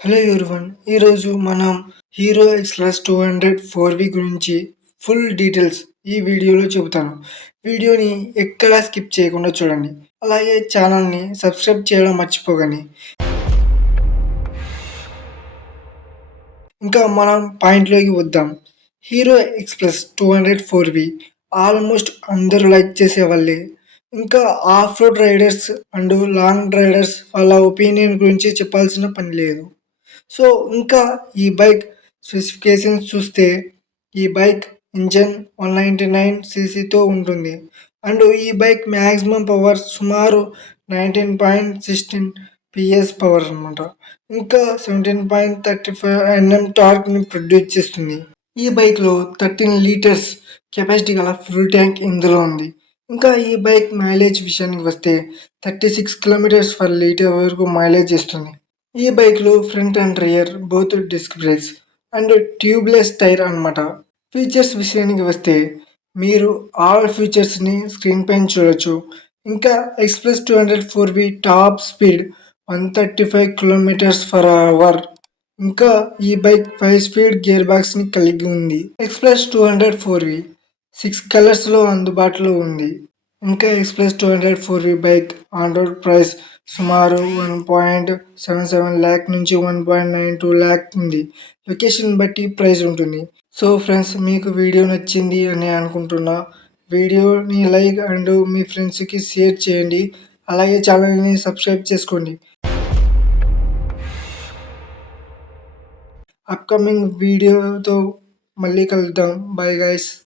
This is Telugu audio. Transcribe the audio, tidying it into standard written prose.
Hello everyone. ఈరోజు మనం హీరో ఎక్స్‌ప్లస్ 200 4V గురించి ఫుల్ డీటెయిల్స్ ఈ వీడియోలో చెబుతాను. వీడియోని ఎక్కడా స్కిప్ చేయకుండా చూడండి. అలాగే ఛానల్‌ని సబ్స్క్రైబ్ చేయడం మర్చిపోకండి. ఇంకా మనం పాయింట్‌లోకి వద్దాం. హీరో ఎక్స్‌ప్లస్ 200 4V ఆల్మోస్ట్ అందరూ లైక్ చేసేవాళ్ళే. ఇంకా of road riders and long riders వాళ్ళ ఒపీనియన్ గురించి చెప్పాల్సిన పని లేదు. సో, ఇంకా ఈ బైక్ స్పెసిఫికేషన్స్ చూస్తే ఈ బైక్ ఇంజిన్ 199 సీసీతో ఉంటుంది. అండ్ ఈ బైక్ మ్యాక్సిమం పవర్ సుమారు 19.16 PS పవర్ అనమాట. ఇంకా 17.35 Nm టార్క్‌ని ప్రొడ్యూస్ చేస్తుంది. ఈ బైక్‌లో 13 లీటర్స్ కెపాసిటీ గల ఫ్యూల్ ట్యాంక్ ఇందులో ఉంది. ఇంకా ఈ బైక్ మైలేజ్ విషయానికి వస్తే 36 కిలోమీటర్స్ పర్ లీటర్ వరకు మైలేజ్ ఇస్తుంది. ఈ బైక్‌లో front and rear both disc brakes and tubeless tyre అన్నమాట. ఫీచర్స్ విషయానికి వస్తే మీరు ఆల్ ఫీచర్స్‌ని స్క్రీన్ పైన చూడొచ్చు. ఇంకా Xpulse 200 4V top speed 135 kilometres per hour. ఇంకా ఈ బైక్ 5 స్పీడ్ గేర్ బాక్స్‌ని కలిగి ఉంది. ఎక్స్‌ప్లస్ 200 4V 6 కలర్స్‌లో అందుబాటులో ఉంది. ఇంకా Xpulse 200 4V bike on road price సుమారు 1.77 లాక్ నుంచి 1.92 లాక్ ఉంది. లొకేషన్ బట్టి ప్రైస్ ఉంటుంది. సో ఫ్రెండ్స్, మీకు వీడియో నచ్చింది అని అనుకుంటున్నా. వీడియోని లైక్ అండ్ మీ ఫ్రెండ్స్‌కి షేర్ చేయండి. అలాగే ఛానల్‌ని సబ్స్క్రైబ్ చేసుకోండి. అప్‌కమింగ్ వీడియోతో మళ్ళీ కలుద్దాం. Bye guys.